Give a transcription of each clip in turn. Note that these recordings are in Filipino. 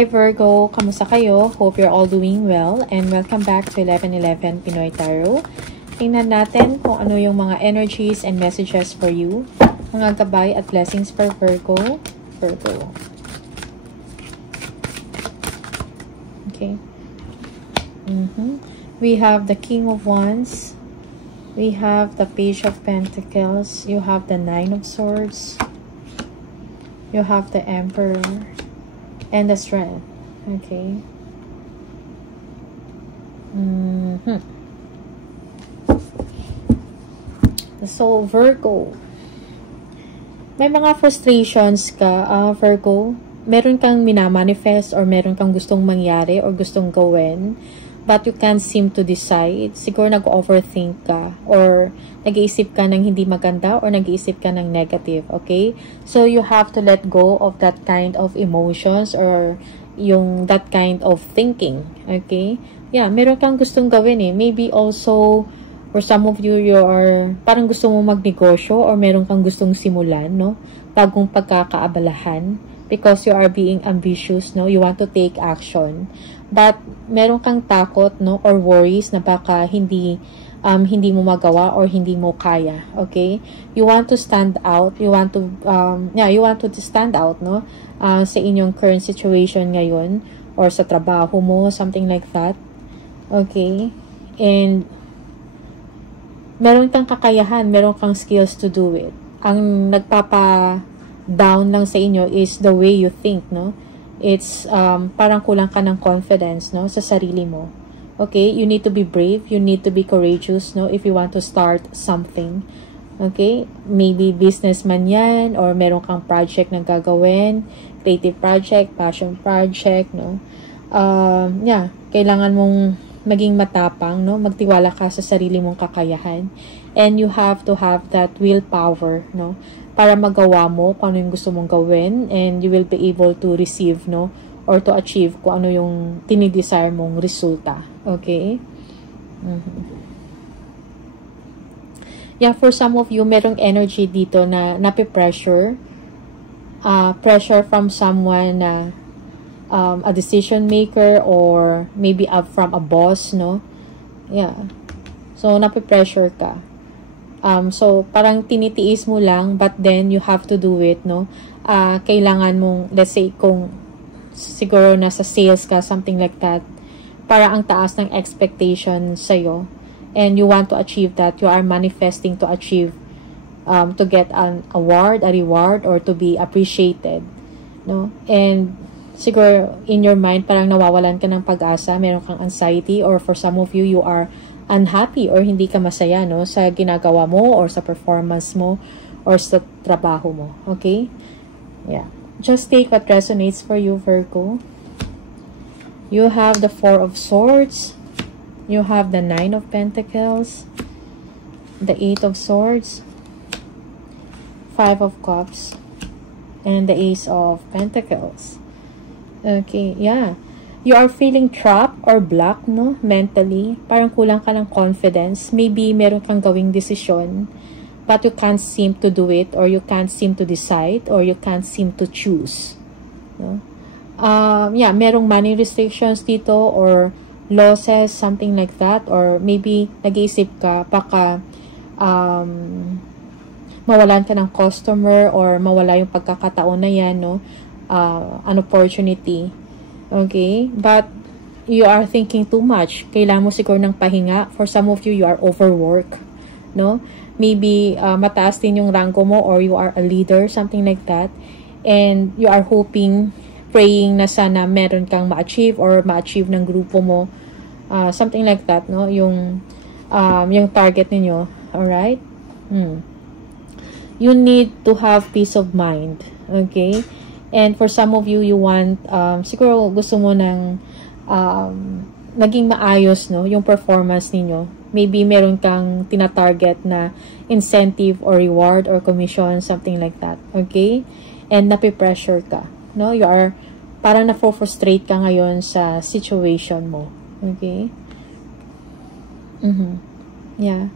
Hi Virgo, kamusta kayo? Hope you're all doing well and welcome back to 1111 Pinoy Tarot. Tingnan natin kung ano yung mga energies and messages for you. Mga gabay at blessings for Virgo. Okay. We have the King of Wands. We have the Page of Pentacles. You have the Nine of Swords. You have the Emperor. And the Strength. Okay. So, Virgo. May mga frustrations ka, Virgo. Meron kang minamanifest or meron kang gustong mangyari or gustong gawin. But you can't seem to decide. Siguro nag-overthink ka or nag-iisip ka ng hindi maganda or nag-iisip ka ng negative, okay? So, you have to let go of that kind of emotions or that kind of thinking, okay? Yeah, meron kang gustong gawin eh. Maybe also, for some of you, parang gusto mo magnegosyo or meron kang gustong simulan, no? Bagong pagkakaabalahan because you are being ambitious, no? You want to take action. But meron kang takot, no, or worries na baka hindi mo magawa or hindi mo kaya, okay? You want to stand out, you want to stand out, no, sa inyong current situation ngayon or sa trabaho mo, something like that, okay? And meron kang kakayahan, meron kang skills to do it. Ang nagpapa-down lang sa inyo is the way you think, no? It's parang kulang ka ng confidence, no, sa sarili mo. Okay, you need to be brave, you need to be courageous, no, if you want to start something. Okay, maybe businessman yan or meron kang project na gagawin, creative project, passion project, no. Yeah, kailangan mong maging matapang, no, magtiwala ka sa sarili mong kakayahan. And you have to have that willpower, no, para magawa mo kung ano yung gusto mong gawin and you will be able to receive, no, or to achieve kung ano yung tinidesire mong resulta. Okay? Yeah, for some of you, merong energy dito na nape-pressure. Pressure from someone na a decision maker or maybe from a boss, no? Yeah. So, nape-pressure ka. So, parang tinitiis mo lang, but then you have to do it, no? Kailangan mong, let's say, kung siguro nasa sales ka, something like that, para ang taas ng expectation sa'yo, and you want to achieve that, you are manifesting to achieve, to get an award, a reward, or to be appreciated, no? And siguro, in your mind, parang nawawalan ka ng pag-asa, meron kang anxiety, or for some of you, you are unhappy or hindi ka masaya, no, sa ginagawa mo or sa performance mo or sa trabaho mo. Okay? Yeah. Just take what resonates for you, Virgo. You have the Four of Swords. You have the Nine of Pentacles. The Eight of Swords. Five of Cups. And the Ace of Pentacles. Okay, yeah. You are feeling trapped or blocked, no, mentally. Parang kulang ka ng confidence. Maybe meron kang gawing desisyon, but you can't seem to do it, or you can't seem to decide, or you can't seem to choose. No? Yeah, merong money restrictions dito, or losses, something like that. Or maybe nag-iisip ka, baka mawalan ka ng customer, or mawala yung pagkakataon na yan, no? An opportunity. Okay, but you are thinking too much. Kailangan mo siguro ng pahinga. For some of you, you are overworked, no? Maybe mataas din yung rango mo or you are a leader, something like that. And you are hoping, praying na sana meron kang ma-achieve or ma-achieve ng grupo mo. Something like that, no? Yung target ninyo. Alright? You need to have peace of mind. Okay? And for some of you, you want, siguro gusto mo ng naging maayos, no, yung performance ninyo. Maybe meron kang tina-target na incentive or reward or commission, something like that. Okay? And nape-pressure ka. No? You are, parang na-frustrate ka ngayon sa situation mo. Okay? Yeah.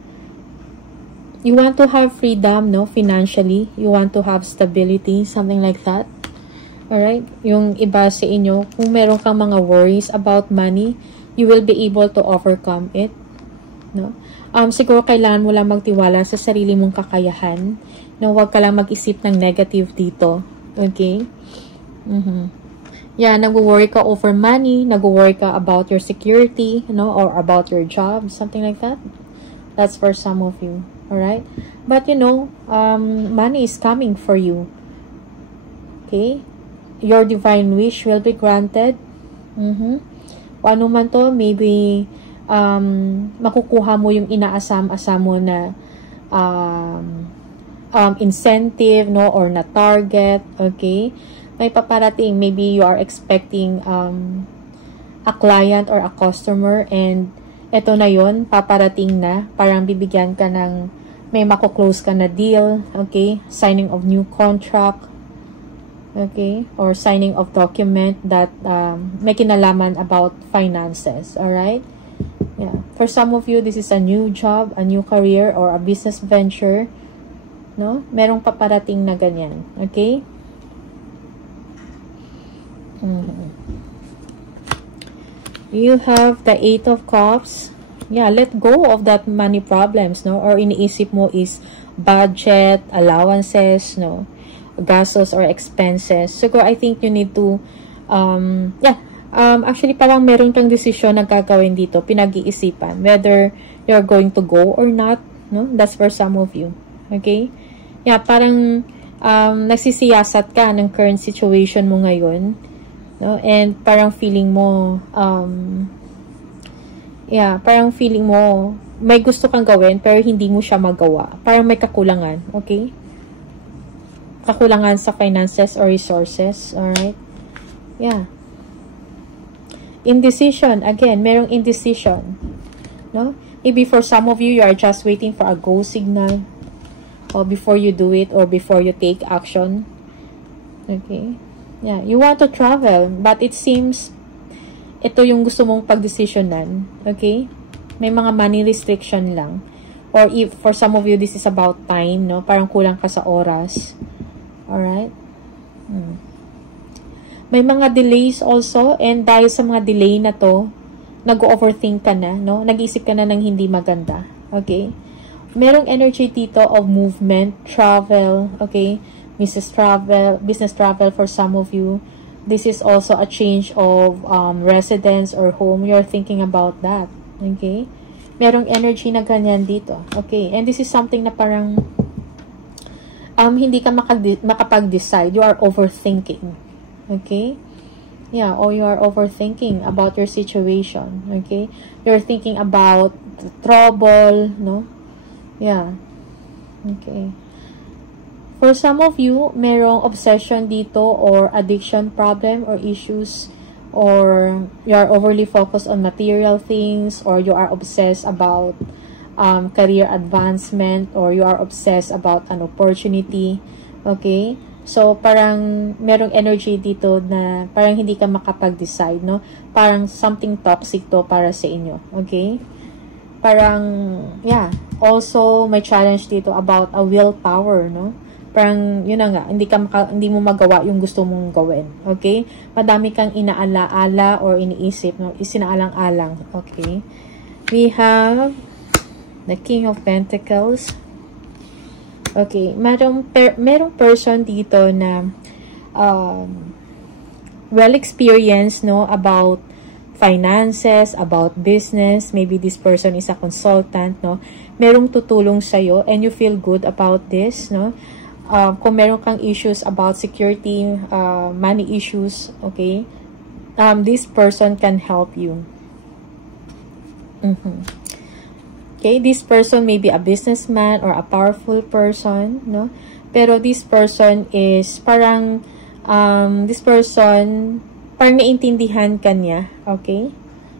You want to have freedom, no, financially. You want to have stability, something like that. Alright? Yung iba sa inyo, kung meron kang mga worries about money, you will be able to overcome it. No? Siguro kailangan mo lang magtiwala sa sarili mong kakayahan. No? Huwag ka lang mag-isip ng negative dito. Okay? Yeah, nag-worry ka over money, nag-worry ka about your security, or about your job, something like that. That's for some of you. Alright? But money is coming for you. Okay? Your divine wish will be granted. Ano man to, maybe makukuha mo yung inaasam-asam mo na incentive, or na target. Okay? May paparating. Maybe you are expecting a client or a customer, and eto na yon, paparating na. Parang bibigyan ka ng, may makuklose ka na deal. Okay? Signing of new contract. Okay, or signing of document that may kinalaman about finances. Alright? Yeah. For some of you, this is a new job, a new career, or a business venture. No? Merong paparating na ganyan. Okay? You have the 8 of Cups. Yeah, let go of that money problems, no? Or iniisip mo is budget, allowances, no? Gastos or expenses. So, I think you need to, actually, parang meron kang desisyon na gagawin dito, pinag-iisipan, whether you're going to go or not, no? That's for some of you. Okay? Yeah, parang, nagsisiyasat ka ng current situation mo ngayon, no? And parang feeling mo, parang feeling mo, may gusto kang gawin, pero hindi mo siya magawa. Parang may kakulangan. Okay? Kakulangan sa finances or resources. Alright? Yeah. Indecision. Again, merong indecision. No? Maybe for some of you, you are just waiting for a go signal. Or before you do it, or before you take action. Okay? Yeah. You want to travel, but it seems ito yung gusto mong pagdesisyonan. Okay? May mga money restriction lang. Or if for some of you, this is about time, no? Parang kulang ka sa oras. Alright? May mga delays also, and dahil sa mga delay na to, nag-overthink ka na, no? Nag-isip ka na ng hindi maganda. Okay? Merong energy dito of movement, travel, okay? Business travel for some of you. This is also a change of residence or home. You're thinking about that. Okay? Merong energy na ganyan dito. Okay? And this is something na parang hindi ka makapag-decide. You are overthinking. Okay? Yeah, or you are overthinking about your situation. Okay? You're thinking about the trouble, no? Yeah. Okay. For some of you, merong obsession dito or addiction problem or issues, or you are overly focused on material things, or you are obsessed about career advancement, or you are obsessed about an opportunity. Okay? So, parang merong energy dito na parang hindi ka makapag-decide, no? Parang something toxic to para sa inyo. Okay? Parang, yeah. Also, may challenge dito about a willpower, no? Parang, yun na nga, hindi mo magawa yung gusto mong gawin. Okay? Madami kang inaala-ala or iniisip, no? Isinaalang-alang. Okay? We have the King of Pentacles. Okay, merong person dito na well-experienced, no, about finances, about business. Maybe this person is a consultant, no. Merong tutulong sa'yo and you feel good about this, no. Kung meron kang issues about security, money issues, okay, this person can help you. Okay, this person may be a businessman or a powerful person, no? Pero this person is parang, parang naiintindihan ka niya, okay?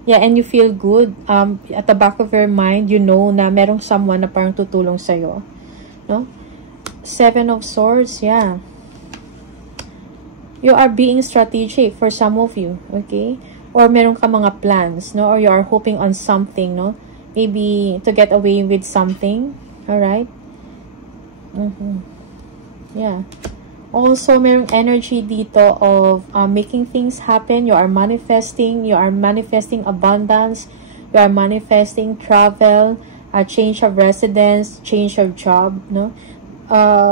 Yeah, and you feel good. At the back of your mind, you know na merong someone na parang tutulong sa'yo, no? 7 of Swords, yeah. You are being strategic for some of you, okay? Or meron ka mga plans, no? Or you are hoping on something, no? Maybe to get away with something. Alright? Yeah. Also, merong energy dito of making things happen. You are manifesting abundance, you are manifesting travel, a change of residence, change of job, no?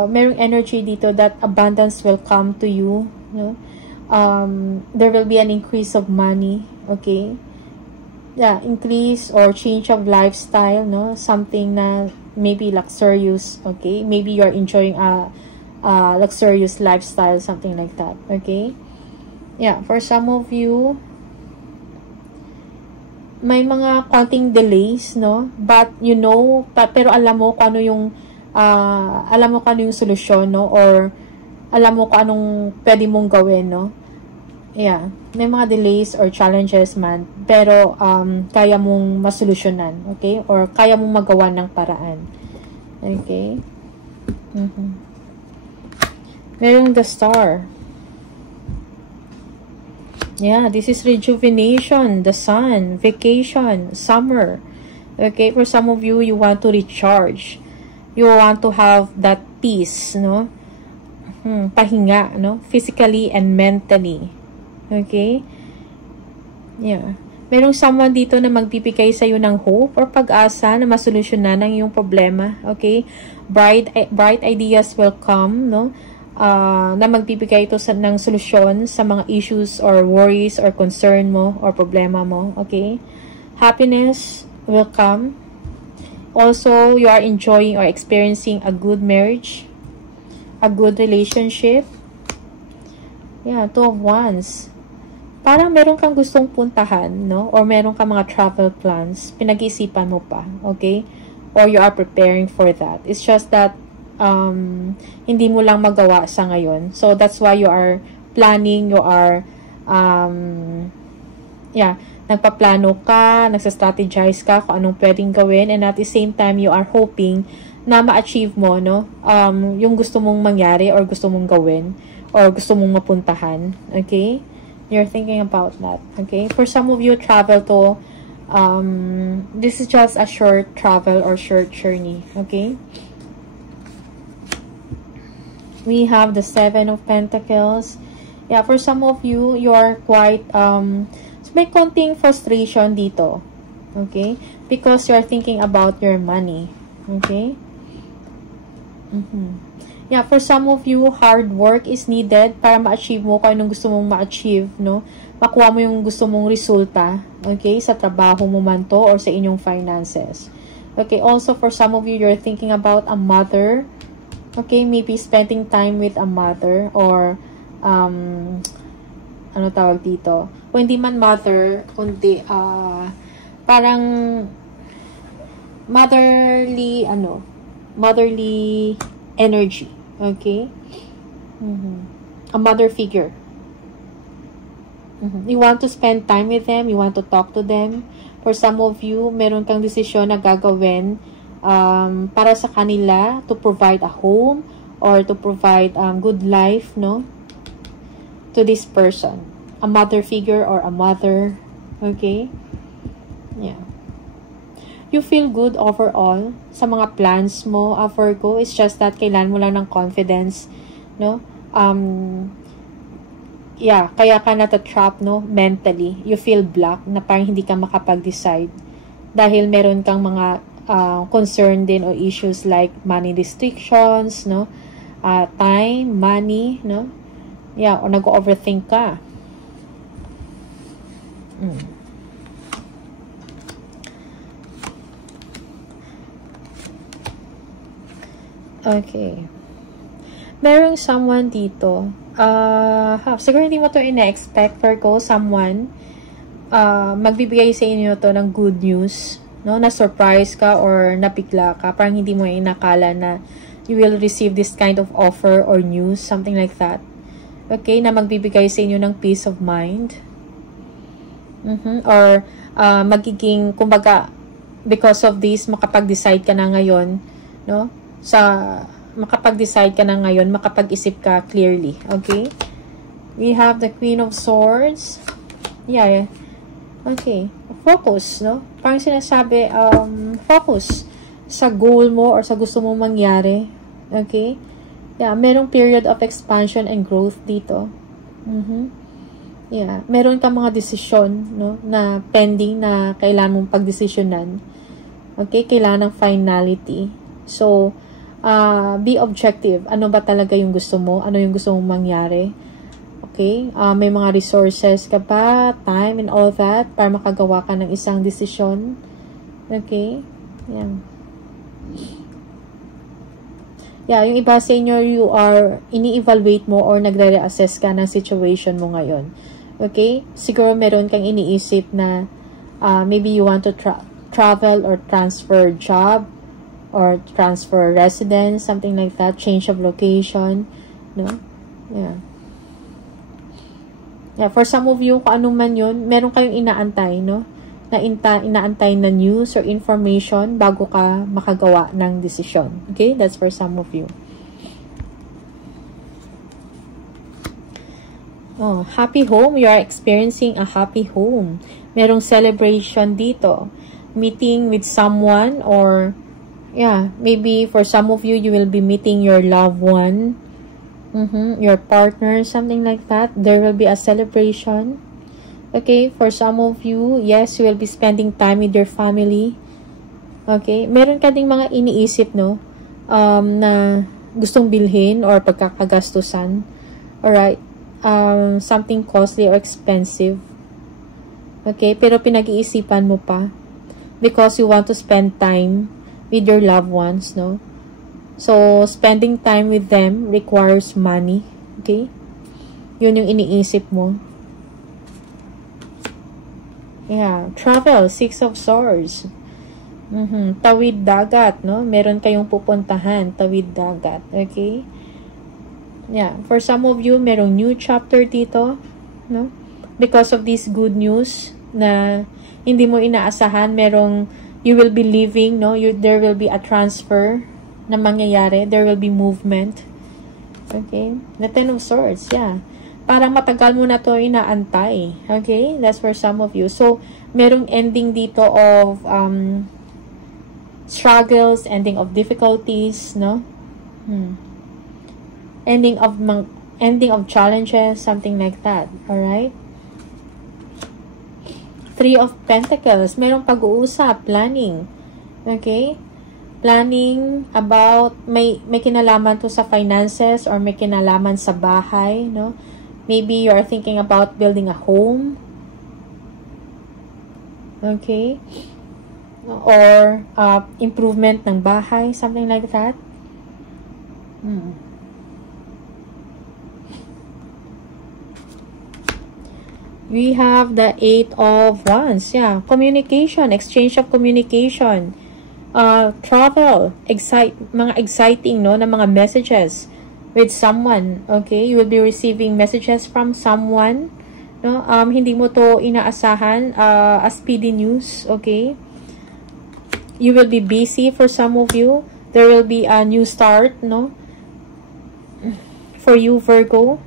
Merong energy dito that abundance will come to you, no? There will be an increase of money, okay? Yeah, increase or change of lifestyle, no? Something na maybe luxurious, okay? Maybe you're enjoying a luxurious lifestyle, something like that, okay? Yeah, for some of you, may mga konting delays, no? But you know, pero alam mo kung ano yung solusyon, no? Or alam mo kung anong pwede mong gawin, no? Yeah, may mga delays or challenges man, pero kaya mong masolusyonan, okay? Or kaya mong magawa ng paraan. Okay? Merong the Star. Yeah, this is rejuvenation, the sun, vacation, summer. Okay, for some of you, you want to recharge. You want to have that peace, no? Pahinga, no? Physically and mentally. Okay? Yeah. Merong someone dito na magbibigay sa iyo ng hope or pag-asa na masolusyonan ang iyong problema. Okay? Bright ideas will come, no? Na magbibigay ito ng solusyon sa mga issues or worries or concern mo or problema mo. Okay? Happiness will come. Also, you are enjoying or experiencing a good marriage, a good relationship. Yeah, Two of Wands. Parang meron kang gustong puntahan, no? Or meron kang mga travel plans. Pinag-iisipan mo pa, okay? Or you are preparing for that. It's just that hindi mo lang magawa sa ngayon. So, that's why you are planning, you are nagpaplano ka, nagsa-strategize ka kung anong pwedeng gawin, and at the same time, you are hoping na ma-achieve mo, no? Yung gusto mong mangyari or gusto mong gawin or gusto mong mapuntahan, okay? You're thinking about that, okay? For some of you, travel to, this is just a short travel or short journey, okay? We have the Seven of Pentacles. Yeah, for some of you, you are quite, may konting frustration dito, okay? Because you are thinking about your money, okay? Yeah, for some of you, hard work is needed para ma-achieve mo kung anong gusto mong ma-achieve, no? Makuha mo yung gusto mong resulta, okay? Sa trabaho mo man to or sa inyong finances. Okay, also for some of you, you're thinking about a mother, okay? Maybe spending time with a mother or, ano tawag dito? Kung hindi man mother, kundi, parang motherly energy. Okay? A mother figure. You want to spend time with them. You want to talk to them. For some of you, meron kang desisyon na gagawin para sa kanila to provide a home or to provide good life, no? To this person. A mother figure or a mother. Okay? Yeah. You feel good overall sa mga plans mo, Virgo. It's just that kailangan mo lang ng confidence, no? Yeah, kaya ka natatrap, no? Mentally. You feel blocked na parang hindi ka makapag-decide dahil meron kang mga concern din o issues like money restrictions, no? Time, money, no? Yeah, o nag-overthink ka. Okay. Merong someone dito. Siguro hindi mo to ina-expect, Virgo. Someone magbibigay sa inyo to ng good news, no? Na-surprise ka or napigla ka. Parang hindi mo inakala na you will receive this kind of offer or news, something like that. Okay? Na magbibigay sa inyo ng peace of mind. Or magiging, kumbaga, because of this, makapag-decide ka na ngayon, no? Makapag-decide ka na ngayon, makapag-isip ka clearly. Okay? We have the Queen of Swords. Yeah. Okay. Focus, no? Parang sinasabi, focus sa goal mo or sa gusto mong mangyari. Okay? Yeah, merong period of expansion and growth dito. Yeah, meron kang mga desisyon, no, na pending na kailangan mong pagdesisyonan. Okay, kailangan ng finality. So, be objective. Ano ba talaga yung gusto mo? Ano yung gusto mong mangyari? Okay, may mga resources ka ba, time and all that para makagawa ka ng isang desisyon. Okay, yan. Yeah, yung iba sa inyo, you are, ini-evaluate mo or nagre-reassess ka ng situation mo ngayon. Okay? Siguro meron kang iniisip na maybe you want to travel or transfer job or transfer residence, something like that, change of location, no? Yeah. Yeah, for some of you, kung ano man yun, meron kayong inaantay, no? Na inaantay na news or information bago ka makagawa ng desisyon. Okay? That's for some of you. Oh, happy home. You are experiencing a happy home. Merong celebration dito. Meeting with someone or, yeah, maybe for some of you, you will be meeting your loved one, your partner, something like that. There will be a celebration. Okay, for some of you, yes, you will be spending time with your family. Okay, meron ka ding mga iniisip, no, na gustong bilhin or pagkakagastusan. Alright, something costly or expensive. Okay, pero pinag-iisipan mo pa because you want to spend time with your loved ones, no? So, spending time with them requires money. Okay? Yun yung iniisip mo. Yeah, travel, 6 of Swords. Tawid dagat, no? Meron kayong pupuntahan, tawid dagat. Okay? Yeah, for some of you, merong new chapter dito, no? Because of this good news na hindi mo inaasahan, merong you will be leaving, no? There will be a transfer na mangyayari. There will be movement. Okay? The 10 of Swords, yeah. Parang matagal mo na to inaantay. Okay? That's for some of you. So, merong ending dito of struggles, ending of difficulties, no? Ending of challenges, something like that. Alright? 3 of Pentacles. Merong pag-uusap, planning. Okay? Planning about, may kinalaman to sa finances or may kinalaman sa bahay, no? Maybe you are thinking about building a home. Okay? Or improvement ng bahay, something like that. We have the 8 of Wands. Yeah, communication, exchange of communication. Travel, mga exciting, no, na mga messages with someone. Okay, you will be receiving messages from someone, no? Hindi mo to inaasahan, a speedy news. Okay, you will be busy. For some of you, there will be a new start, no? For you, Virgo,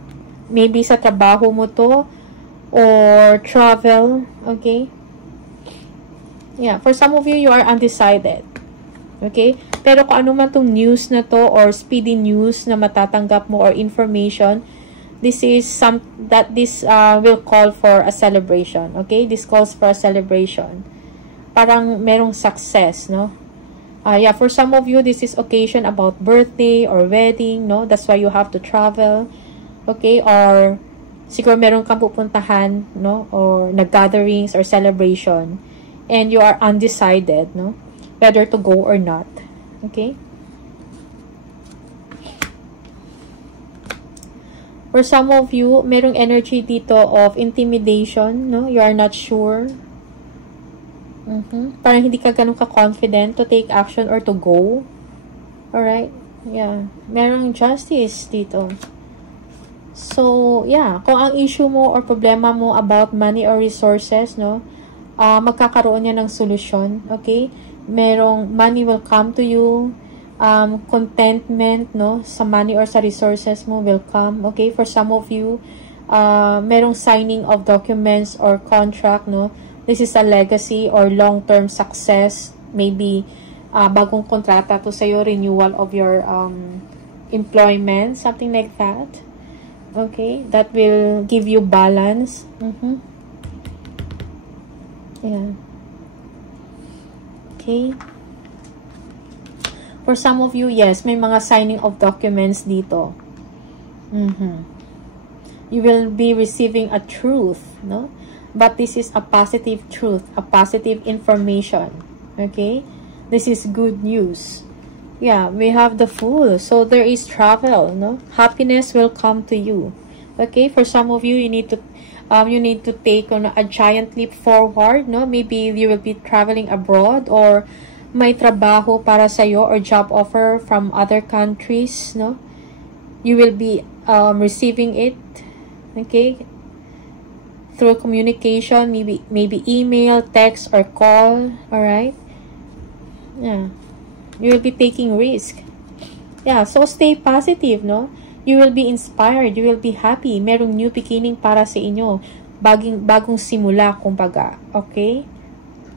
maybe sa trabaho mo to or travel. Okay, yeah, for some of you, you are undecided. Okay? Pero kung ano man tong news na to or speedy news na matatanggap mo or information, this will call for a celebration. Okay? This calls for a celebration. Parang merong success, no? Yeah, for some of you, this is occasion about birthday or wedding, no? That's why you have to travel. Okay? Or siguro meron kang pupuntahan, no? Or nag-gatherings or celebration. And you are undecided, no? Whether to go or not. Okay? For some of you, merong energy dito of intimidation, no? You are not sure. Parang hindi ka ganun ka-confident to take action or to go. Alright? Yeah. Merong justice dito. So, yeah. Kung ang issue mo or problema mo about money or resources, no? Magkakaroon niya ng solusyon. Okay? Merong money will come to you, contentment, no, sa money or sa resources mo will come. Okay, for some of you, merong signing of documents or contract, no, this is a legacy or long-term success, maybe bagong kontrata to sa'yo, renewal of your employment, something like that. Okay, that will give you balance. Yeah. Okay. For some of you, yes, may mga signing of documents dito. You will be receiving a truth, no? But this is a positive truth, a positive information. Okay? This is good news. Yeah, we have the Fool. So there is travel, no? Happiness will come to you. Okay? For some of you, you need to take on a giant leap forward, no? Maybe you will be traveling abroad, or may trabaho para sa'yo or job offer from other countries, no? You will be receiving it, okay, through communication, maybe email, text, or call. All right? Yeah, you will be taking risk. Yeah, so stay positive, no? You will be inspired, you will be happy. Merong new beginning para sa inyo, bagong simula, kumbaga. Okay?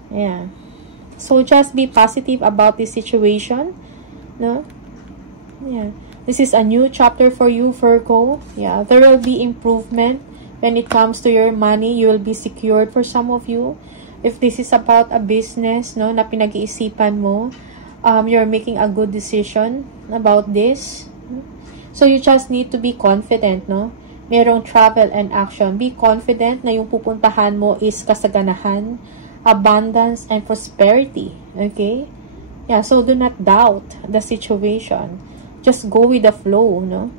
Yeah. So just be positive about this situation, no? Yeah. This is a new chapter for you, Virgo. Yeah, there will be improvement when it comes to your money. You will be secured for some of you. If this is about a business, no, na pinag-iisipan mo, you're making a good decision about this. So you just need to be confident, no? Merong travel and action. Be confident na yung pupuntahan mo is kasaganahan, abundance, and prosperity. Okay? Yeah, so do not doubt the situation. Just go with the flow, no?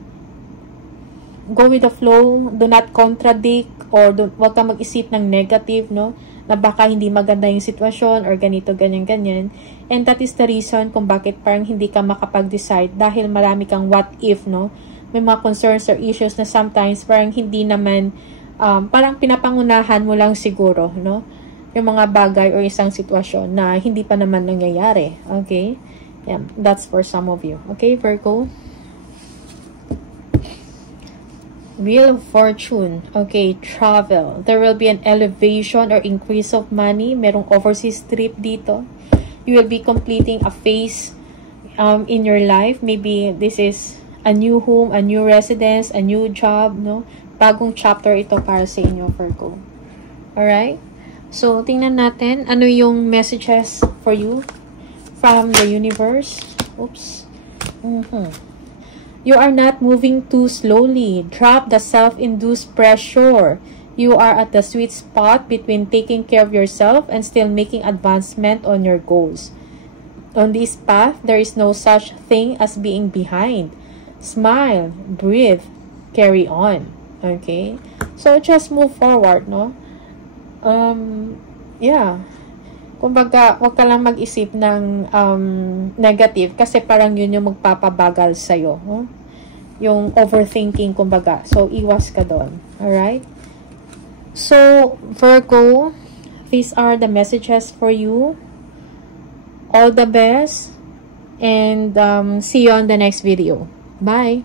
Go with the flow. Do not contradict, or wag ka mag-isip ng negative, no? Na baka hindi maganda yung sitwasyon or ganito, ganyan. And that is the reason kung bakit parang hindi ka makapag-decide, dahil marami kang what if, no? May mga concerns or issues na sometimes parang hindi naman, parang pinapangunahan mo lang siguro, no? Yung mga bagay or isang sitwasyon na hindi pa naman nangyayari. Okay? Yeah, that's for some of you. Okay, Virgo? Wheel of Fortune. Okay, travel. There will be an elevation or increase of money. Merong overseas trip dito. You will be completing a phase in your life. Maybe this is a new home, a new residence, a new job, no? Bagong chapter ito para sa inyo, Virgo. Alright? So, tingnan natin ano yung messages for you from the universe. Oops. You are not moving too slowly. Drop the self-induced pressure. You are at the sweet spot between taking care of yourself and still making advancement on your goals. On this path, there is no such thing as being behind. Smile, breathe, carry on. Okay? So, just move forward, no? Yeah. Kumbaga, wag ka lang mag-isip ng negative, kasi parang yun yung magpapabagal sa'yo. Huh? Yung overthinking, kumbaga. So, iwas ka doon. Alright? So, Virgo, these are the messages for you. All the best. And see you on the next video. Bye!